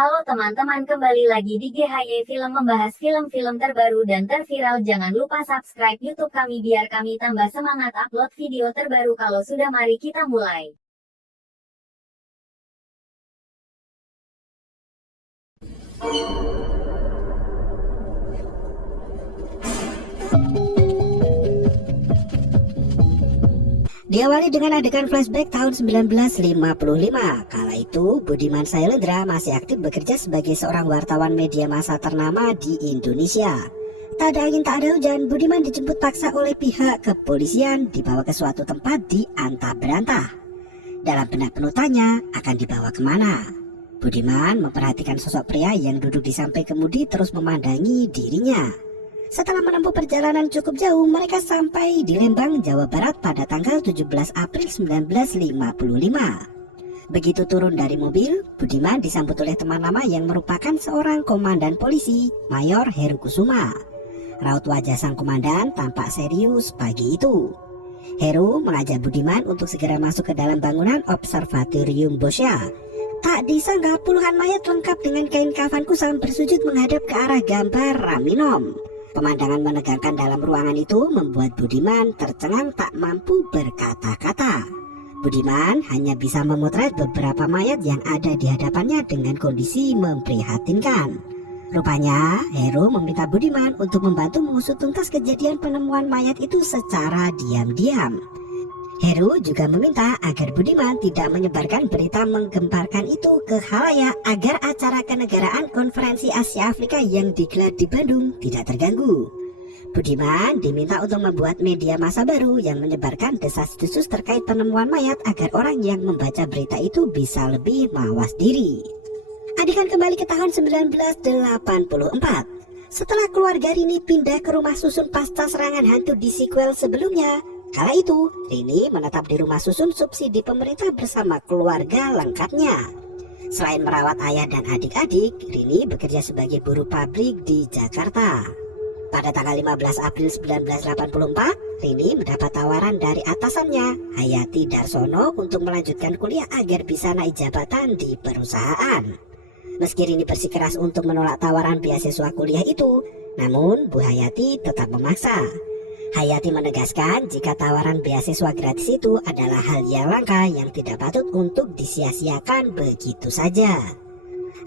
Halo teman-teman, kembali lagi di GHY Film membahas film-film terbaru dan terviral. Jangan lupa subscribe YouTube kami biar kami tambah semangat upload video terbaru. Kalau sudah, mari kita mulai. Diawali dengan adegan flashback tahun 1955. Kala itu, Budiman Sailendra masih aktif bekerja sebagai seorang wartawan media massa ternama di Indonesia. Tak ada angin, tak ada hujan, Budiman dijemput paksa oleh pihak kepolisian, dibawa ke suatu tempat di Antah Berantah. Dalam benak penuh tanya, akan dibawa kemana? Budiman memperhatikan sosok pria yang duduk di samping kemudi terus memandangi dirinya. Setelah menempuh perjalanan cukup jauh, mereka sampai di Lembang, Jawa Barat pada tanggal 17 April 1955. Begitu turun dari mobil, Budiman disambut oleh teman lama yang merupakan seorang komandan polisi, Mayor Heru Kusuma. Raut wajah sang komandan tampak serius pagi itu. Heru mengajak Budiman untuk segera masuk ke dalam bangunan Observatorium Bosya. Tak disangka puluhan mayat lengkap dengan kain kafan kusam bersujud menghadap ke arah gambar Raminom. Pemandangan menegangkan dalam ruangan itu membuat Budiman tercengang tak mampu berkata-kata. Budiman hanya bisa memotret beberapa mayat yang ada di hadapannya dengan kondisi memprihatinkan. Rupanya Heru meminta Budiman untuk membantu mengusut tuntas kejadian penemuan mayat itu secara diam-diam. Heru juga meminta agar Budiman tidak menyebarkan berita menggemparkan itu ke khalayak agar acara kenegaraan Konferensi Asia Afrika yang digelar di Bandung tidak terganggu. Budiman diminta untuk membuat media massa baru yang menyebarkan desas-desus terkait penemuan mayat agar orang yang membaca berita itu bisa lebih mawas diri. Adegan kembali ke tahun 1984. Setelah keluarga Rini pindah ke rumah susun pasca serangan hantu di sequel sebelumnya, kala itu, Rini menetap di rumah susun subsidi pemerintah bersama keluarga lengkapnya. Selain merawat ayah dan adik-adik, Rini bekerja sebagai buruh pabrik di Jakarta. Pada tanggal 15 April 1984, Rini mendapat tawaran dari atasannya, Hayati Darsono, untuk melanjutkan kuliah agar bisa naik jabatan di perusahaan. Meski Rini bersikeras untuk menolak tawaran beasiswa kuliah itu, namun Bu Hayati tetap memaksa. Hayati menegaskan jika tawaran beasiswa gratis itu adalah hal yang langka yang tidak patut untuk disia-siakan begitu saja.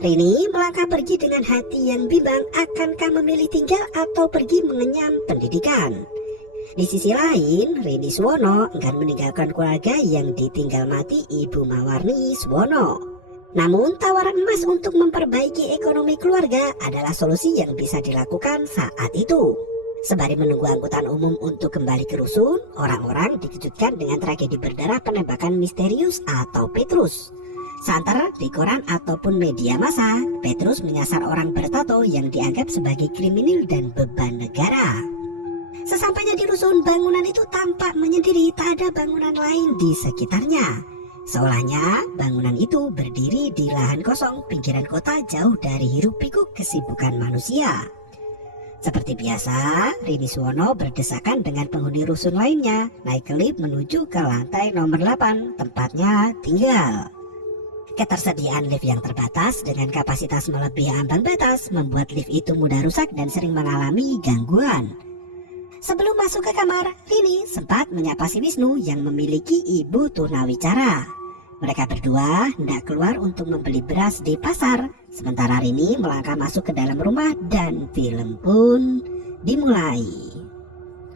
Rini melangkah pergi dengan hati yang bimbang, akankah memilih tinggal atau pergi mengenyam pendidikan. Di sisi lain, Rini Suwono enggan meninggalkan keluarga yang ditinggal mati Ibu Mawarni Suwono. Namun tawaran emas untuk memperbaiki ekonomi keluarga adalah solusi yang bisa dilakukan saat itu. Sembari menunggu angkutan umum untuk kembali ke rusun, orang-orang dikejutkan dengan tragedi berdarah penembakan misterius atau Petrus. Santer di koran ataupun media massa, Petrus menyasar orang bertato yang dianggap sebagai kriminal dan beban negara. Sesampainya di rusun, bangunan itu tampak menyendiri, tak ada bangunan lain di sekitarnya. Seolahnya bangunan itu berdiri di lahan kosong pinggiran kota jauh dari hiruk-pikuk kesibukan manusia. Seperti biasa, Rini Suwono berdesakan dengan penghuni rusun lainnya, naik ke lift menuju ke lantai nomor 8, tempatnya tinggal. Ketersediaan lift yang terbatas dengan kapasitas melebihi ambang batas membuat lift itu mudah rusak dan sering mengalami gangguan. Sebelum masuk ke kamar, Rini sempat menyapa si Wisnu yang memiliki ibu tunawicara. Mereka berdua hendak keluar untuk membeli beras di pasar, sementara Rini melangkah masuk ke dalam rumah dan film pun dimulai.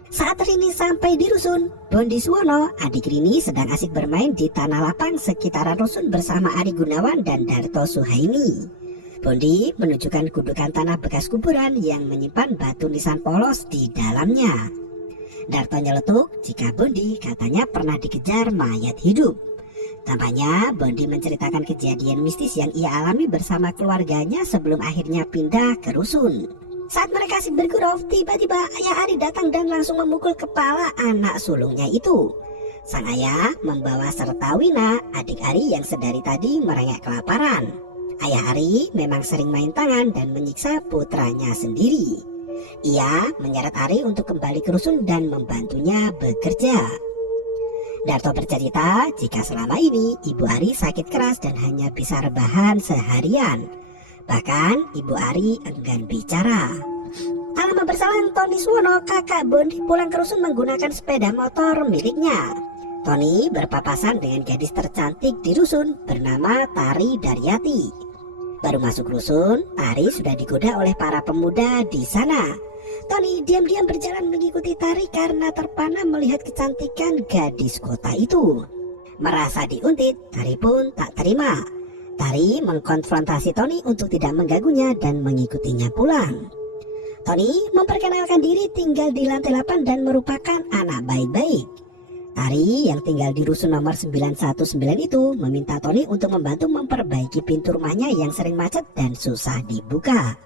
Saat Rini sampai di rusun, Bondi Suwono, adik Rini, sedang asik bermain di tanah lapang sekitaran rusun bersama Ari Gunawan dan Darto Suhaimi. Bondi menunjukkan gundukan tanah bekas kuburan yang menyimpan batu nisan polos di dalamnya. Darto nyeletuk jika Bondi katanya pernah dikejar mayat hidup. Tampaknya Bondi menceritakan kejadian mistis yang ia alami bersama keluarganya sebelum akhirnya pindah ke rusun. Saat mereka asik bergurau, tiba-tiba ayah Ari datang dan langsung memukul kepala anak sulungnya itu. Sang ayah membawa serta Wina, adik Ari yang sedari tadi merengek kelaparan. Ayah Ari memang sering main tangan dan menyiksa putranya sendiri. Ia menyeret Ari untuk kembali ke rusun dan membantunya bekerja. Darto bercerita jika selama ini Ibu Ari sakit keras dan hanya bisa rebahan seharian. Bahkan Ibu Ari enggan bicara. Tak lama berselang, Tony Suwono, kakak Bondi, pulang ke rusun menggunakan sepeda motor miliknya. Tony berpapasan dengan gadis tercantik di rusun bernama Tari Daryati. Baru masuk rusun, Tari sudah digoda oleh para pemuda di sana. Tony diam-diam berjalan mengikuti Tari karena terpana melihat kecantikan gadis kota itu. Merasa diuntit, Tari pun tak terima. Tari mengkonfrontasi Tony untuk tidak mengganggunya dan mengikutinya pulang. Tony memperkenalkan diri tinggal di lantai 8 dan merupakan anak baik-baik. Tari yang tinggal di rusun nomor 919 itu meminta Tony untuk membantu memperbaiki pintu rumahnya yang sering macet dan susah dibuka.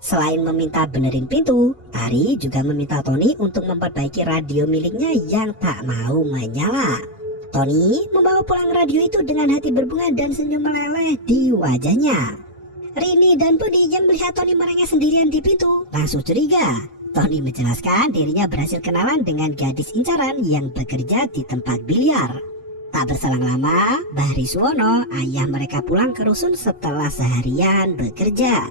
Selain meminta benerin pintu, Tari juga meminta Tony untuk memperbaiki radio miliknya yang tak mau menyala. Tony membawa pulang radio itu dengan hati berbunga dan senyum meleleh di wajahnya. Rini dan Budi yang melihat Tony merengek sendirian di pintu langsung curiga. Tony menjelaskan dirinya berhasil kenalan dengan gadis incaran yang bekerja di tempat biliar. Tak berselang lama, Bahri Suwono, ayah mereka pulang ke rusun setelah seharian bekerja.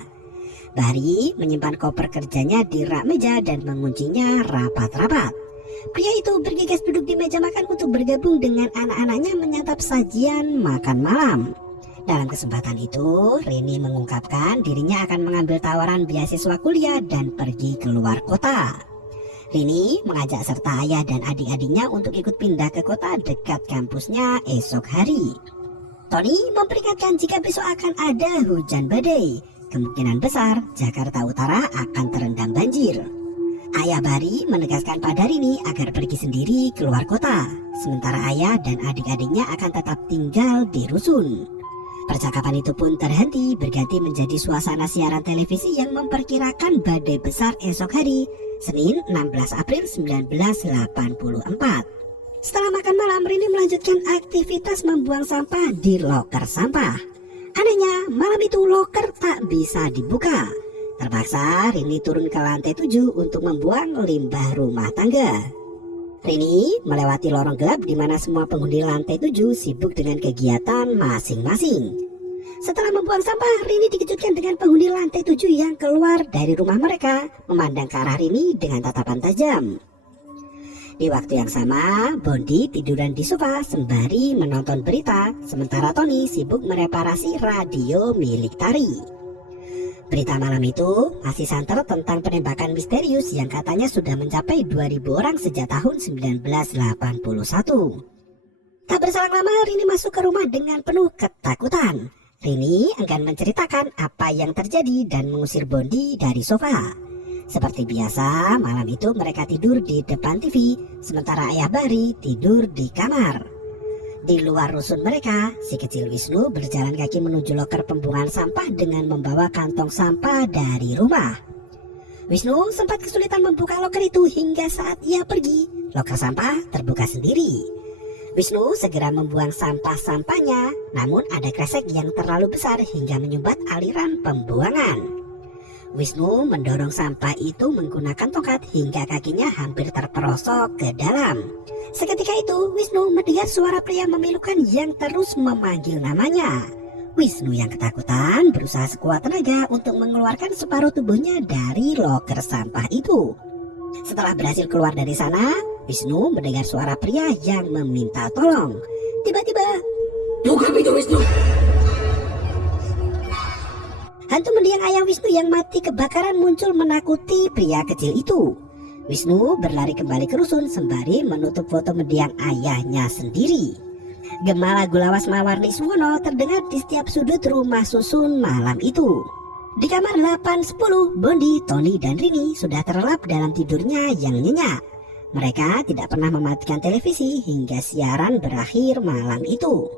Bahri menyimpan koper kerjanya di rak meja dan menguncinya rapat-rapat. Pria itu bergegas duduk di meja makan untuk bergabung dengan anak-anaknya menyantap sajian makan malam. Dalam kesempatan itu, Rini mengungkapkan dirinya akan mengambil tawaran beasiswa kuliah dan pergi keluar kota. Rini mengajak serta ayah dan adik-adiknya untuk ikut pindah ke kota dekat kampusnya esok hari. Tony memperingatkan jika besok akan ada hujan badai. Kemungkinan besar Jakarta Utara akan terendam banjir. Ayah Bahri menegaskan pada Rini agar pergi sendiri keluar kota, sementara ayah dan adik-adiknya akan tetap tinggal di rusun. Percakapan itu pun terhenti berganti menjadi suasana siaran televisi yang memperkirakan badai besar esok hari, Senin 16 April 1984. Setelah makan malam, Rini melanjutkan aktivitas membuang sampah di loker sampah. Anehnya, malam itu loker tak bisa dibuka. Terpaksa Rini turun ke lantai 7 untuk membuang limbah rumah tangga. Rini melewati lorong gelap di mana semua penghuni lantai 7 sibuk dengan kegiatan masing-masing. Setelah membuang sampah, Rini dikejutkan dengan penghuni lantai 7 yang keluar dari rumah mereka memandang ke arah Rini dengan tatapan tajam. Di waktu yang sama, Bondi tiduran di sofa sembari menonton berita, sementara Tony sibuk mereparasi radio milik Tari. Berita malam itu masih santer tentang penembakan misterius yang katanya sudah mencapai 2.000 orang sejak tahun 1981. Tak berselang lama, Rini masuk ke rumah dengan penuh ketakutan. Rini enggan menceritakan apa yang terjadi dan mengusir Bondi dari sofa. Seperti biasa, malam itu mereka tidur di depan TV, sementara ayah Bahri tidur di kamar. Di luar rusun mereka, si kecil Wisnu berjalan kaki menuju loker pembuangan sampah dengan membawa kantong sampah dari rumah. Wisnu sempat kesulitan membuka loker itu hingga saat ia pergi, loker sampah terbuka sendiri. Wisnu segera membuang sampah-sampahnya, namun ada kresek yang terlalu besar hingga menyumbat aliran pembuangan. Wisnu mendorong sampah itu menggunakan tongkat hingga kakinya hampir terperosok ke dalam. Seketika itu, Wisnu mendengar suara pria memilukan yang terus memanggil namanya. Wisnu yang ketakutan berusaha sekuat tenaga untuk mengeluarkan separuh tubuhnya dari loker sampah itu. Setelah berhasil keluar dari sana, Wisnu mendengar suara pria yang meminta tolong. Tiba-tiba, "Buka pintu, Wisnu!" Hantu mendiang ayah Wisnu yang mati kebakaran muncul menakuti pria kecil itu. Wisnu berlari kembali ke rusun sembari menutup foto mendiang ayahnya sendiri. Gema lagu lawas Mawarni Suwono terdengar di setiap sudut rumah susun malam itu. Di kamar 810, Bondi, Tony, dan Rini sudah terlelap dalam tidurnya yang nyenyak. Mereka tidak pernah mematikan televisi hingga siaran berakhir malam itu.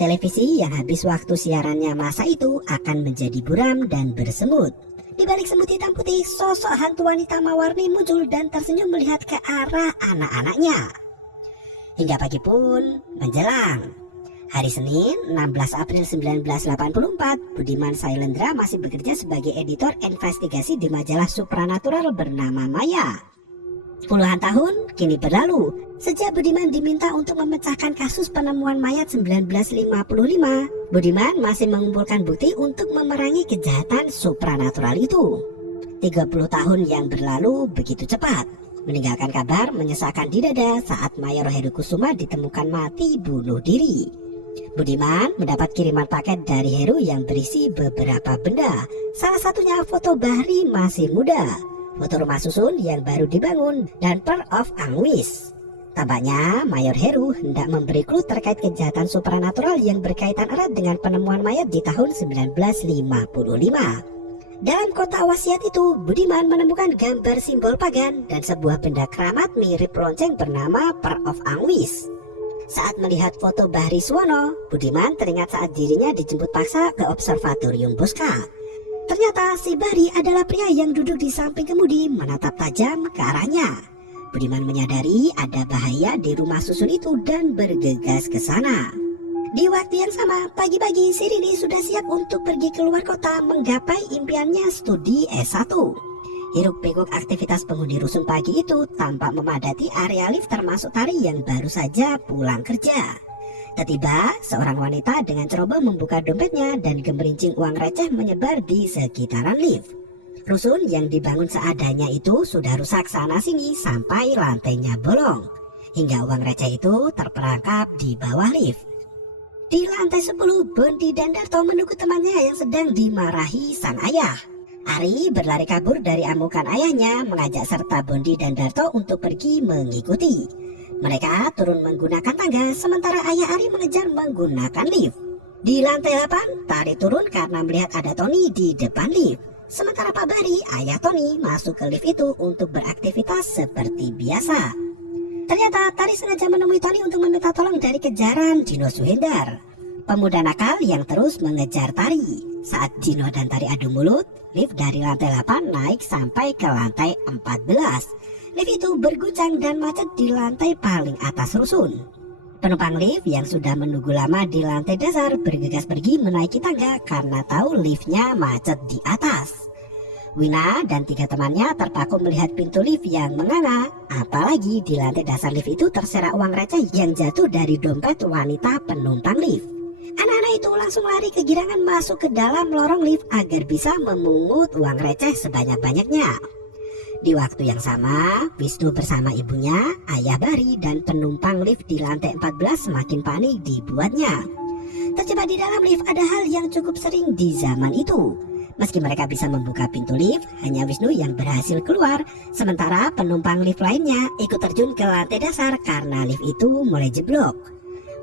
Televisi yang habis waktu siarannya masa itu akan menjadi buram dan bersemut. Di balik semut hitam putih, sosok hantu wanita Mawarni muncul dan tersenyum melihat ke arah anak-anaknya. Hingga pagi pun menjelang. Hari Senin, 16 April 1984, Budiman Sailendra masih bekerja sebagai editor investigasi di majalah supranatural bernama Maya. Puluhan tahun kini berlalu, Sejak Budiman diminta untuk memecahkan kasus penemuan mayat 1955, Budiman masih mengumpulkan bukti untuk memerangi kejahatan supranatural itu. 30 tahun yang berlalu begitu cepat, meninggalkan kabar menyesakan di dada saat Mayor Heru Kusuma ditemukan mati bunuh diri. Budiman mendapat kiriman paket dari Heru yang berisi beberapa benda, salah satunya foto Bahri masih muda, foto rumah susun yang baru dibangun, dan Pearl of Anguis. Tampaknya Mayor Heru hendak memberi clue terkait kejahatan supranatural yang berkaitan erat dengan penemuan mayat di tahun 1955. Dalam kotak wasiat itu, Budiman menemukan gambar simbol pagan dan sebuah benda keramat mirip lonceng bernama Pearl of Anguis. Saat melihat foto Bahri Suwono, Budiman teringat saat dirinya dijemput paksa ke Observatorium Bosca. Ternyata si Bahri adalah pria yang duduk di samping kemudi menatap tajam ke arahnya. Budiman menyadari ada bahaya di rumah susun itu dan bergegas ke sana. Di waktu yang sama, pagi-pagi si Rini sudah siap untuk pergi keluar kota menggapai impiannya studi S1. Hiruk-pikuk aktivitas penghuni rusun pagi itu tampak memadati area lift termasuk Tari yang baru saja pulang kerja. Tiba-tiba, seorang wanita dengan ceroboh membuka dompetnya dan gemerincing uang receh menyebar di sekitaran lift. Rusun yang dibangun seadanya itu sudah rusak sana-sini sampai lantainya bolong, hingga uang receh itu terperangkap di bawah lift. Di lantai 10, Bondi dan Darto menunggu temannya yang sedang dimarahi sang ayah. Ari berlari kabur dari amukan ayahnya, mengajak serta Bondi dan Darto untuk pergi mengikuti. Mereka turun menggunakan tangga, sementara ayah Ari mengejar menggunakan lift. Di lantai 8, Tari turun karena melihat ada Tony di depan lift. Sementara Pak Bahri, ayah Tony, masuk ke lift itu untuk beraktivitas seperti biasa. Ternyata Tari sengaja menemui Tony untuk meminta tolong dari kejaran Dino Suhendar, pemuda nakal yang terus mengejar Tari. Saat Dino dan Tari adu mulut, lift dari lantai 8 naik sampai ke lantai 14. Lift itu berguncang dan macet di lantai paling atas rusun. Penumpang lift yang sudah menunggu lama di lantai dasar bergegas pergi menaiki tangga karena tahu liftnya macet di atas. Wina dan 3 temannya terpaku melihat pintu lift yang menganga, apalagi di lantai dasar lift itu terserak uang receh yang jatuh dari dompet wanita penumpang lift. Anak-anak itu langsung lari kegirangan masuk ke dalam lorong lift agar bisa memungut uang receh sebanyak-banyaknya. Di waktu yang sama, Wisnu bersama ibunya, ayah Bahri, dan penumpang lift di lantai 14 semakin panik dibuatnya. Terjebak di dalam lift ada hal yang cukup sering di zaman itu. Meski mereka bisa membuka pintu lift, hanya Wisnu yang berhasil keluar, sementara penumpang lift lainnya ikut terjun ke lantai dasar karena lift itu mulai jeblok.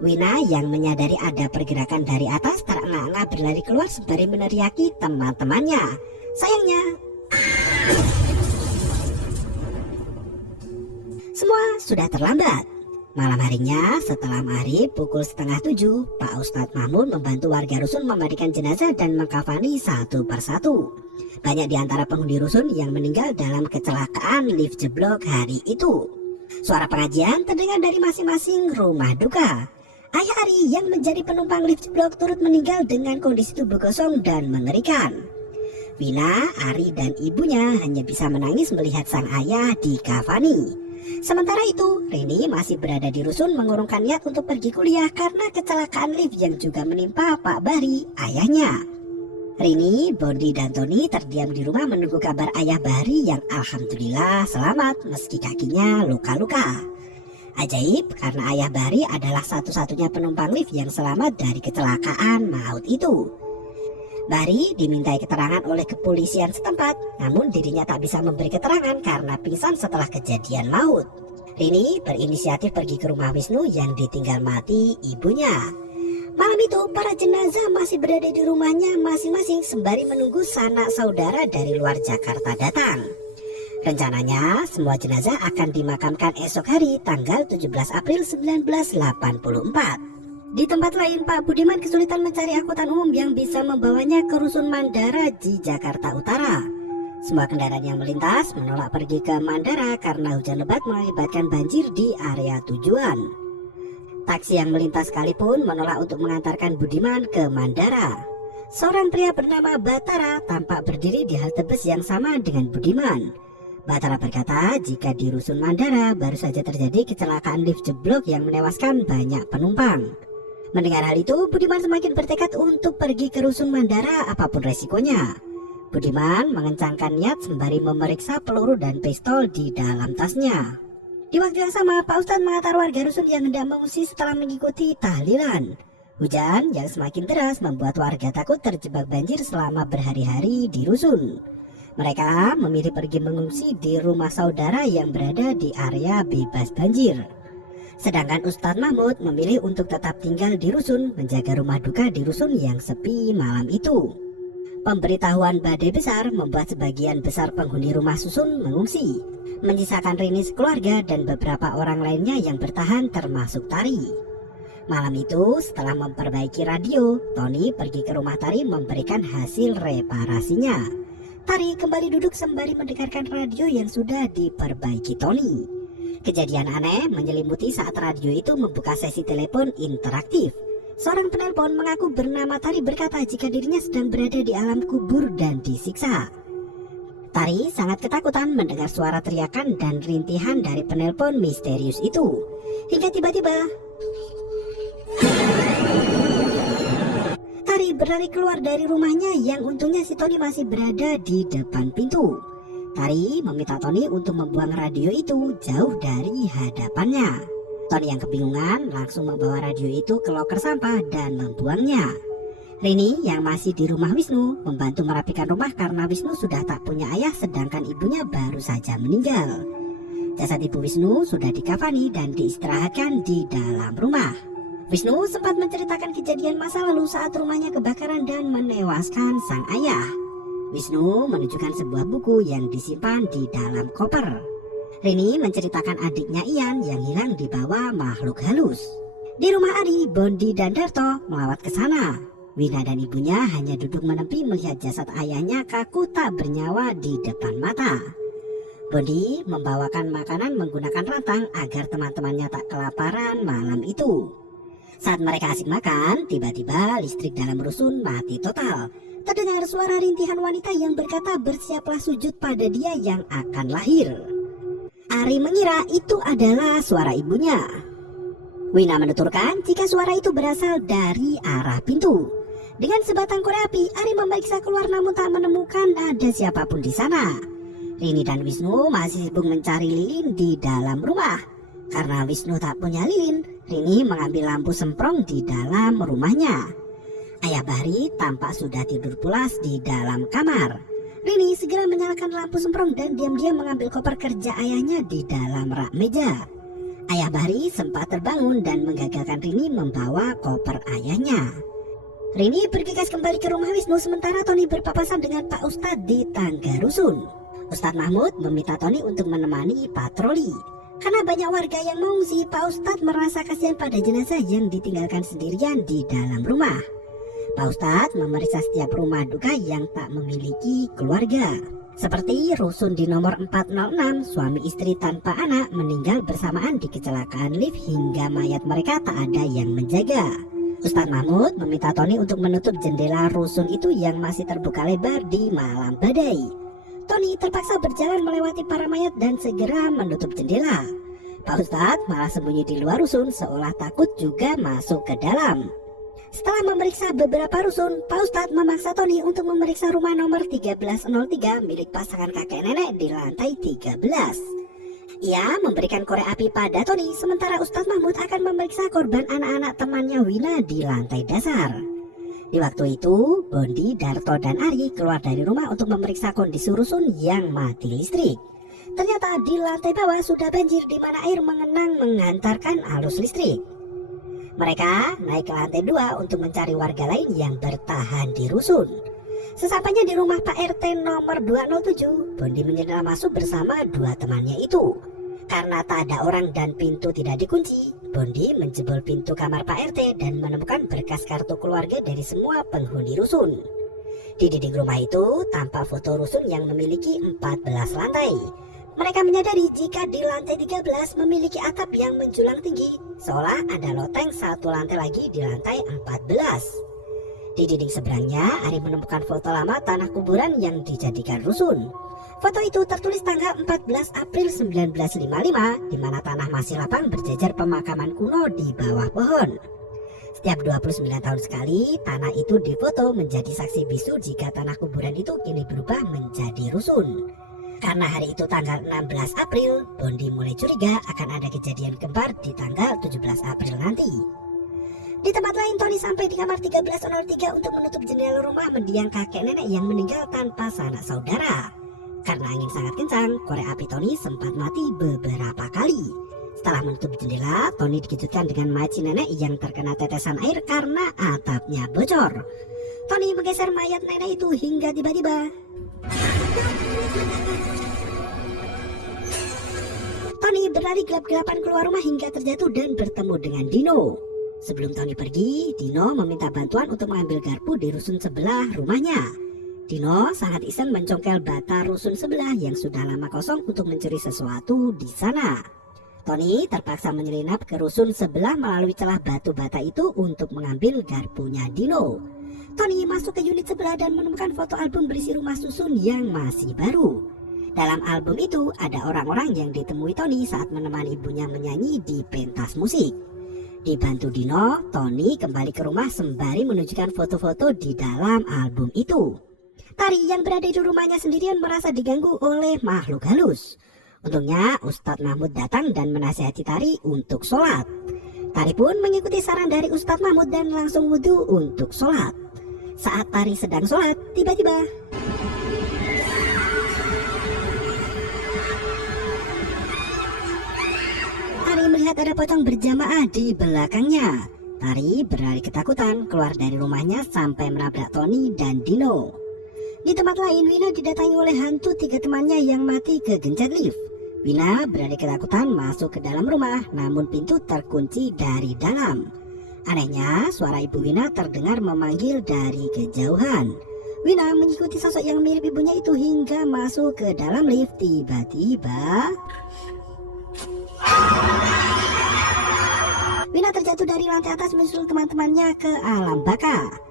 Wina yang menyadari ada pergerakan dari atas terengah-engah berlari keluar sembari meneriaki teman-temannya. Sayangnya, semua sudah terlambat. Malam harinya setelah maghrib pukul 6:30, Pak Ustadz Mahmud membantu warga rusun memandikan jenazah dan mengkafani satu persatu. Banyak di antara penghuni rusun yang meninggal dalam kecelakaan lift jeblok hari itu. Suara pengajian terdengar dari masing-masing rumah duka. Ayah Ari yang menjadi penumpang lift jeblok turut meninggal dengan kondisi tubuh kosong dan mengerikan. Wina, Ari, dan ibunya hanya bisa menangis melihat sang ayah dikafani. Sementara itu, Rini masih berada di rusun mengurungkan niat untuk pergi kuliah karena kecelakaan lift yang juga menimpa Pak Bahri, ayahnya. Rini, Bondi, dan Tony terdiam di rumah menunggu kabar ayah Bahri yang alhamdulillah selamat meski kakinya luka-luka. Ajaib karena ayah Bahri adalah satu-satunya penumpang lift yang selamat dari kecelakaan maut itu. Bahri dimintai keterangan oleh kepolisian setempat, namun dirinya tak bisa memberi keterangan karena pingsan setelah kejadian maut. Rini berinisiatif pergi ke rumah Wisnu yang ditinggal mati ibunya. Malam itu para jenazah masih berada di rumahnya masing-masing sembari menunggu sanak saudara dari luar Jakarta datang. Rencananya semua jenazah akan dimakamkan esok hari tanggal 17 April 1984. Di tempat lain, Pak Budiman kesulitan mencari angkutan umum yang bisa membawanya ke Rusun Mandara di Jakarta Utara. Semua kendaraan yang melintas menolak pergi ke Mandara karena hujan lebat mengakibatkan banjir di area tujuan. Taksi yang melintas sekalipun menolak untuk mengantarkan Budiman ke Mandara. Seorang pria bernama Batara tampak berdiri di halte bus yang sama dengan Budiman. Batara berkata jika di Rusun Mandara baru saja terjadi kecelakaan lift jeblok yang menewaskan banyak penumpang. Mendengar hal itu, Budiman semakin bertekad untuk pergi ke Rusun Mandara apapun resikonya. Budiman mengencangkan niat sembari memeriksa peluru dan pistol di dalam tasnya. Di waktu yang sama, Pak Ustadz mengantar warga Rusun yang hendak mengungsi setelah mengikuti tahlilan. Hujan yang semakin deras membuat warga takut terjebak banjir selama berhari-hari di Rusun. Mereka memilih pergi mengungsi di rumah saudara yang berada di area bebas banjir. Sedangkan Ustadz Mahmud memilih untuk tetap tinggal di Rusun, menjaga rumah duka di Rusun yang sepi malam itu. Pemberitahuan badai besar membuat sebagian besar penghuni rumah susun mengungsi, menyisakan Rini sekeluarga dan beberapa orang lainnya yang bertahan termasuk Tari. Malam itu, setelah memperbaiki radio, Tony pergi ke rumah Tari memberikan hasil reparasinya. Tari kembali duduk sembari mendengarkan radio yang sudah diperbaiki Tony. Kejadian aneh menyelimuti saat radio itu membuka sesi telepon interaktif. Seorang penelpon mengaku bernama Tari berkata jika dirinya sedang berada di alam kubur dan disiksa. Tari sangat ketakutan mendengar suara teriakan dan rintihan dari penelpon misterius itu. Hingga tiba-tiba Tari berlari keluar dari rumahnya yang untungnya si Tony masih berada di depan pintu. Tari meminta Tony untuk membuang radio itu jauh dari hadapannya. Tony yang kebingungan langsung membawa radio itu ke loker sampah dan membuangnya. Rini yang masih di rumah Wisnu membantu merapikan rumah karena Wisnu sudah tak punya ayah sedangkan ibunya baru saja meninggal. Jasad ibu Wisnu sudah dikafani dan diistirahatkan di dalam rumah. Wisnu sempat menceritakan kejadian masa lalu saat rumahnya kebakaran dan menewaskan sang ayah. Wisnu menunjukkan sebuah buku yang disimpan di dalam koper. Rini menceritakan adiknya Ian yang hilang di bawah makhluk halus. Di rumah Ari, Bondi dan Darto melawat ke sana. Wina dan ibunya hanya duduk menepi melihat jasad ayahnya kaku tak bernyawa di depan mata. Bondi membawakan makanan menggunakan rantang agar teman-temannya tak kelaparan malam itu. Saat mereka asik makan, tiba-tiba listrik dalam rusun mati total. Terdengar suara rintihan wanita yang berkata bersiaplah sujud pada dia yang akan lahir. Ari mengira itu adalah suara ibunya. Wina menuturkan jika suara itu berasal dari arah pintu. Dengan sebatang korek api, Ari memeriksa keluar namun tak menemukan ada siapapun di sana. Rini dan Wisnu masih sibuk mencari lilin di dalam rumah. Karena Wisnu tak punya lilin, Rini mengambil lampu semprong di dalam rumahnya. Ayah Bahri tampak sudah tidur pulas di dalam kamar. Rini segera menyalakan lampu semprong dan diam-diam mengambil koper kerja ayahnya di dalam rak meja. Ayah Bahri sempat terbangun dan menggagalkan Rini membawa koper ayahnya. Rini bergegas kembali ke rumah Wisnu sementara Tony berpapasan dengan Pak Ustadz di tangga rusun. Ustadz Mahmud meminta Tony untuk menemani patroli. Karena banyak warga yang mengungsi, Pak Ustadz merasa kasihan pada jenazah yang ditinggalkan sendirian di dalam rumah. Pak Ustadz memeriksa setiap rumah duka yang tak memiliki keluarga. Seperti rusun di nomor 406, suami istri tanpa anak meninggal bersamaan di kecelakaan lift hingga mayat mereka tak ada yang menjaga. Ustadz Mahmud meminta Tony untuk menutup jendela rusun itu yang masih terbuka lebar di malam badai. Tony terpaksa berjalan melewati para mayat dan segera menutup jendela. Pak Ustadz malah sembunyi di luar rusun seolah takut juga masuk ke dalam. Setelah memeriksa beberapa rusun, Pak Ustadz memaksa Tony untuk memeriksa rumah nomor 1303 milik pasangan kakek nenek di lantai 13. Ia memberikan korek api pada Tony, sementara Ustadz Mahmud akan memeriksa korban anak-anak temannya Wina di lantai dasar. Di waktu itu, Bondi, Darto, dan Ari keluar dari rumah untuk memeriksa kondisi rusun yang mati listrik. Ternyata di lantai bawah sudah banjir di mana air mengenang mengantarkan arus listrik. Mereka naik ke lantai 2 untuk mencari warga lain yang bertahan di rusun. Sesampainya di rumah Pak RT nomor 207, Bondi menyerah masuk bersama dua temannya itu. Karena tak ada orang dan pintu tidak dikunci, Bondi menjebol pintu kamar Pak RT dan menemukan berkas kartu keluarga dari semua penghuni rusun. Di dinding rumah itu tampak foto rusun yang memiliki 14 lantai. Mereka menyadari jika di lantai 13 memiliki atap yang menjulang tinggi, seolah ada loteng satu lantai lagi di lantai 14. Di dinding seberangnya, Ari menemukan foto lama tanah kuburan yang dijadikan rusun. Foto itu tertulis tanggal 14 April 1955, di mana tanah masih lapang berjejer pemakaman kuno di bawah pohon. Setiap 29 tahun sekali, tanah itu difoto menjadi saksi bisu jika tanah kuburan itu kini berubah menjadi rusun. Karena hari itu tanggal 16 April, Bondi mulai curiga akan ada kejadian kembar di tanggal 17 April nanti. Di tempat lain, Tony sampai di kamar 1303 untuk menutup jendela rumah mendiang kakek nenek yang meninggal tanpa sanak saudara. Karena angin sangat kencang, korek api Tony sempat mati beberapa kali. Setelah menutup jendela, Tony dikejutkan dengan mayat si nenek yang terkena tetesan air karena atapnya bocor. Tony menggeser mayat nenek itu hingga tiba-tiba Tony berlari gelap-gelapan keluar rumah hingga terjatuh dan bertemu dengan Dino. Sebelum Tony pergi, Dino meminta bantuan untuk mengambil garpu di rusun sebelah rumahnya. Dino sangat iseng mencongkel bata rusun sebelah yang sudah lama kosong untuk mencuri sesuatu di sana. Tony terpaksa menyelinap ke rusun sebelah melalui celah batu bata itu untuk mengambil garpunya Dino. Tony masuk ke unit sebelah dan menemukan foto album berisi rumah susun yang masih baru. Dalam album itu ada orang-orang yang ditemui Tony saat menemani ibunya menyanyi di pentas musik. Dibantu Dino, Tony kembali ke rumah sembari menunjukkan foto-foto di dalam album itu. Tari yang berada di rumahnya sendirian merasa diganggu oleh makhluk halus. Untungnya Ustadz Mahmud datang dan menasihati Tari untuk sholat. Tari pun mengikuti saran dari Ustadz Mahmud dan langsung wudhu untuk sholat. Saat Tari sedang sholat, tiba-tiba Tari melihat ada pocong berjamaah di belakangnya. Tari berlari ketakutan keluar dari rumahnya sampai menabrak Tony dan Dino. Di tempat lain, Wina didatangi oleh hantu 3 temannya yang mati kegencet lift. Wina berlari ketakutan masuk ke dalam rumah, namun pintu terkunci dari dalam. Anehnya, suara ibu Wina terdengar memanggil dari kejauhan. Wina mengikuti sosok yang mirip ibunya itu hingga masuk ke dalam lift. Tiba-tiba Wina terjatuh dari lantai atas menyusul teman-temannya ke alam baka.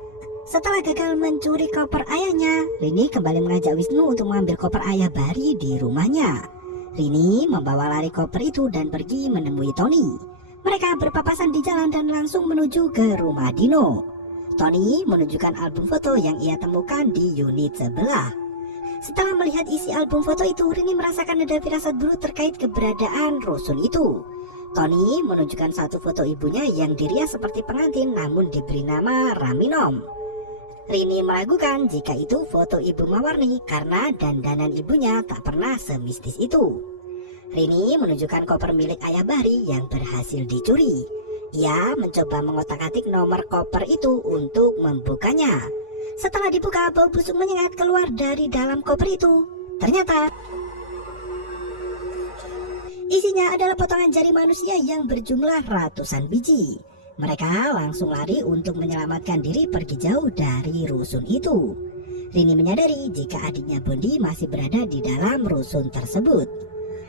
Setelah gagal mencuri koper ayahnya, Rini kembali mengajak Wisnu untuk mengambil koper ayah Bari di rumahnya. Rini membawa lari koper itu dan pergi menemui Tony. Mereka berpapasan di jalan dan langsung menuju ke rumah Dino. Tony menunjukkan album foto yang ia temukan di unit sebelah. Setelah melihat isi album foto itu, Rini merasakan ada firasat buruk terkait keberadaan rusun itu. Tony menunjukkan satu foto ibunya yang dirias seperti pengantin namun diberi nama Raminom. Rini meragukan jika itu foto ibu Mawarni karena dandanan ibunya tak pernah semistis itu. Rini menunjukkan koper milik ayah Bahri yang berhasil dicuri. Ia mencoba mengotak-atik nomor koper itu untuk membukanya. Setelah dibuka, bau busuk menyengat keluar dari dalam koper itu. Ternyata isinya adalah potongan jari manusia yang berjumlah ratusan biji. Mereka langsung lari untuk menyelamatkan diri pergi jauh dari rusun itu. Rini menyadari jika adiknya Bondi masih berada di dalam rusun tersebut.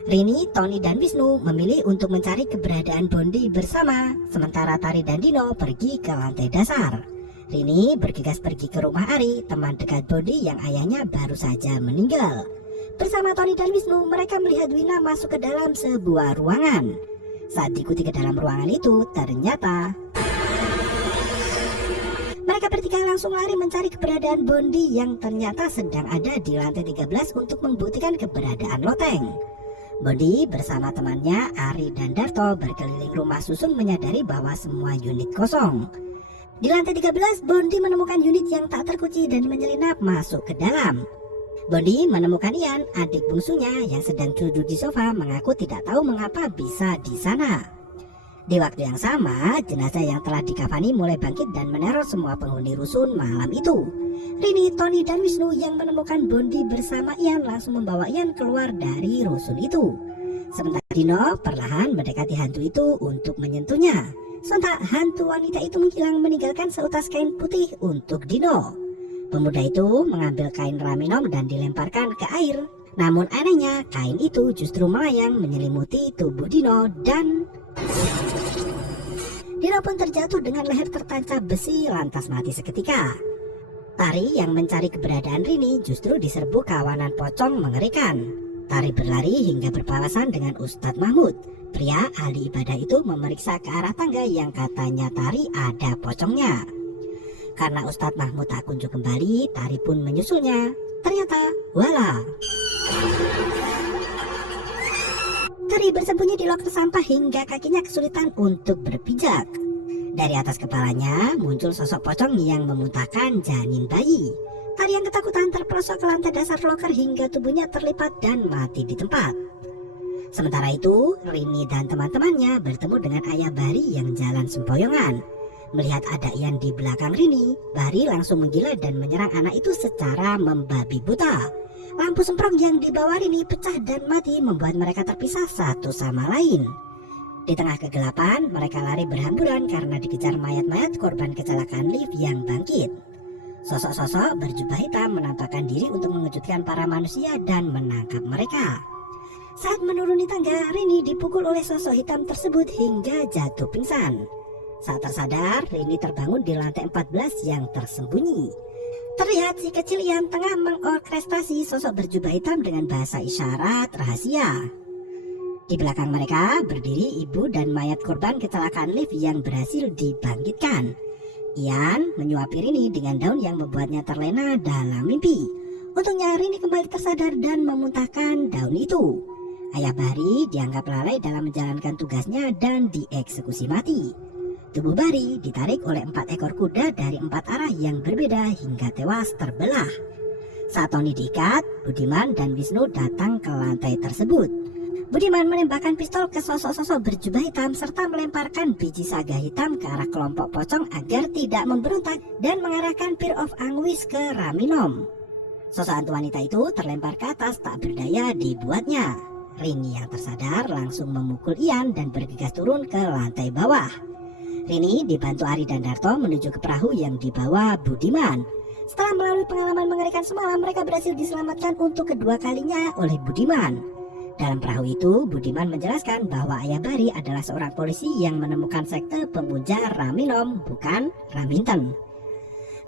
Rini, Tony, dan Wisnu memilih untuk mencari keberadaan Bondi bersama, sementara Tari dan Dino pergi ke lantai dasar. Rini bergegas pergi ke rumah Ari, teman dekat Bondi yang ayahnya baru saja meninggal. Bersama Tony dan Wisnu, mereka melihat Wina masuk ke dalam sebuah ruangan. Saat diikuti ke dalam ruangan itu, ternyata mereka bertiga langsung lari mencari keberadaan Bondi yang ternyata sedang ada di lantai 13 untuk membuktikan keberadaan loteng. Bondi bersama temannya Ari dan Darto berkeliling rumah susun menyadari bahwa semua unit kosong. Di lantai 13, Bondi menemukan unit yang tak terkunci dan menyelinap masuk ke dalam. Bondi menemukan Ian, adik bungsunya yang sedang duduk di sofa, mengaku tidak tahu mengapa bisa di sana. Di waktu yang sama, jenazah yang telah dikafani mulai bangkit dan meneror semua penghuni rusun malam itu. Rini, Tony, dan Wisnu yang menemukan Bondi bersama Ian langsung membawa Ian keluar dari rusun itu. Sementara Dino perlahan mendekati hantu itu untuk menyentuhnya. Sontak hantu wanita itu menghilang meninggalkan seutas kain putih untuk Dino. Pemuda itu mengambil kain Raminom dan dilemparkan ke air. Namun anehnya, kain itu justru melayang menyelimuti tubuh Dino dan Dino pun terjatuh dengan leher tertancap besi lantas mati seketika. Tari yang mencari keberadaan Rini justru diserbu kawanan pocong mengerikan. Tari berlari hingga berpapasan dengan Ustadz Mahmud. Pria ahli ibadah itu memeriksa ke arah tangga yang katanya Tari ada pocongnya. Karena Ustadz Mahmud tak kunjung kembali, Tari pun menyusulnya. Ternyata, wala, Tari bersembunyi di loker sampah hingga kakinya kesulitan untuk berpijak. Dari atas kepalanya muncul sosok pocong yang memuntahkan janin bayi. Tari yang ketakutan terperosok ke lantai dasar loker hingga tubuhnya terlipat dan mati di tempat. Sementara itu, Rini dan teman-temannya bertemu dengan ayah Bari yang jalan sempoyongan. Melihat ada Ian di belakang Rini, Bari langsung menggila dan menyerang anak itu secara membabi buta. Lampu semprong yang dibawa Rini pecah dan mati membuat mereka terpisah satu sama lain. Di tengah kegelapan, mereka lari berhamburan karena dikejar mayat-mayat korban kecelakaan lift yang bangkit. Sosok-sosok berjubah hitam menampakkan diri untuk mengejutkan para manusia dan menangkap mereka. Saat menuruni tangga, Rini dipukul oleh sosok hitam tersebut hingga jatuh pingsan. Saat tersadar, Rini terbangun di lantai 14 yang tersembunyi. Terlihat si kecil yang tengah mengorkestrasi sosok berjubah hitam dengan bahasa isyarat rahasia. Di belakang mereka berdiri ibu dan mayat korban kecelakaan lift yang berhasil dibangkitkan. Ian menyuapi Rini dengan daun yang membuatnya terlena dalam mimpi. Untungnya Rini kembali tersadar dan memuntahkan daun itu. Ayah Bari dianggap lalai dalam menjalankan tugasnya dan dieksekusi mati. Tubuh Bari ditarik oleh 4 ekor kuda dari 4 arah yang berbeda hingga tewas terbelah. Saat Tony diikat, Budiman dan Wisnu datang ke lantai tersebut. Budiman menembakkan pistol ke sosok-sosok berjubah hitam serta melemparkan biji saga hitam ke arah kelompok pocong agar tidak memberontak dan mengarahkan Peer of Anguish ke Raminom. Sosok hantu wanita itu terlempar ke atas tak berdaya dibuatnya. Rini yang tersadar langsung memukul Ian dan bergegas turun ke lantai bawah. Rini dibantu Ari dan Darto menuju ke perahu yang dibawa Budiman. Setelah melalui pengalaman mengerikan semalam, mereka berhasil diselamatkan untuk kedua kalinya oleh Budiman. Dalam perahu itu, Budiman menjelaskan bahwa ayah Bari adalah seorang polisi yang menemukan sekte pemuja Raminom, bukan Raminten.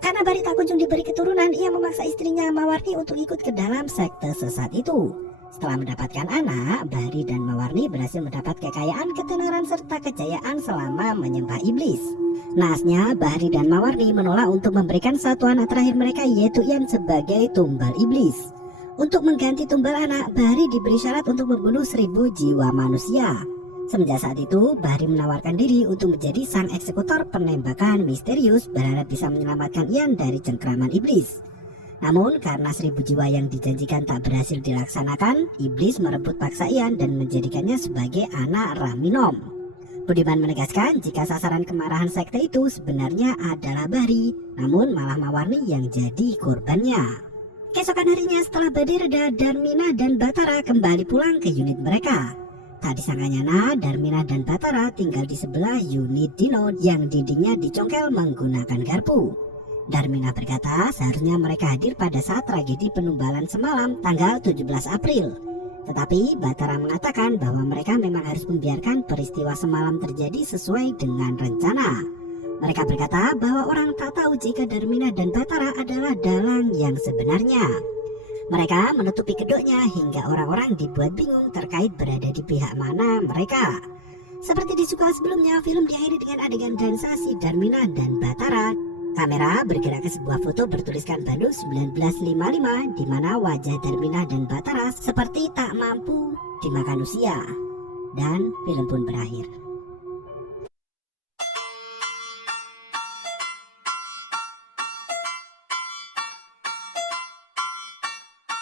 Karena Bari tak kunjung diberi keturunan, ia memaksa istrinya Mawarni untuk ikut ke dalam sekte sesat itu. Setelah mendapatkan anak, Bari dan Mawarni berhasil mendapat kekayaan, ketenaran, serta kejayaan selama menyembah iblis. Naasnya, Bari dan Mawarni menolak untuk memberikan satu anak terakhir mereka, yaitu Ian, sebagai tumbal iblis. Untuk mengganti tumbal anak, Bari diberi syarat untuk membunuh 1000 jiwa manusia. Semenjak saat itu, Bari menawarkan diri untuk menjadi sang eksekutor penembakan misterius, berharap bisa menyelamatkan Ian dari cengkraman iblis. Namun karena 1000 jiwa yang dijanjikan tak berhasil dilaksanakan, iblis merebut paksa Ian dan menjadikannya sebagai anak Raminom. Budiman menegaskan jika sasaran kemarahan sekte itu sebenarnya adalah Bari, namun malah Mawarni yang jadi korbannya. Keesokan harinya setelah badai reda, Darmina dan Batara kembali pulang ke unit mereka. Tak disangkanya Darmina dan Batara tinggal di sebelah unit Dino yang dindingnya dicongkel menggunakan garpu. Darmina berkata seharusnya mereka hadir pada saat tragedi penumbalan semalam tanggal 17 April. Tetapi Batara mengatakan bahwa mereka memang harus membiarkan peristiwa semalam terjadi sesuai dengan rencana. Mereka berkata bahwa orang tak tahu jika Darmina dan Batara adalah dalang yang sebenarnya. Mereka menutupi kedoknya hingga orang-orang dibuat bingung terkait berada di pihak mana mereka. Seperti di sequel sebelumnya, film diakhiri dengan adegan dansa si Darmina dan Batara. Kamera bergerak ke sebuah foto bertuliskan Bandung 1955 di mana wajah Darmina dan Batara seperti tak mampu dimakan usia. Dan film pun berakhir.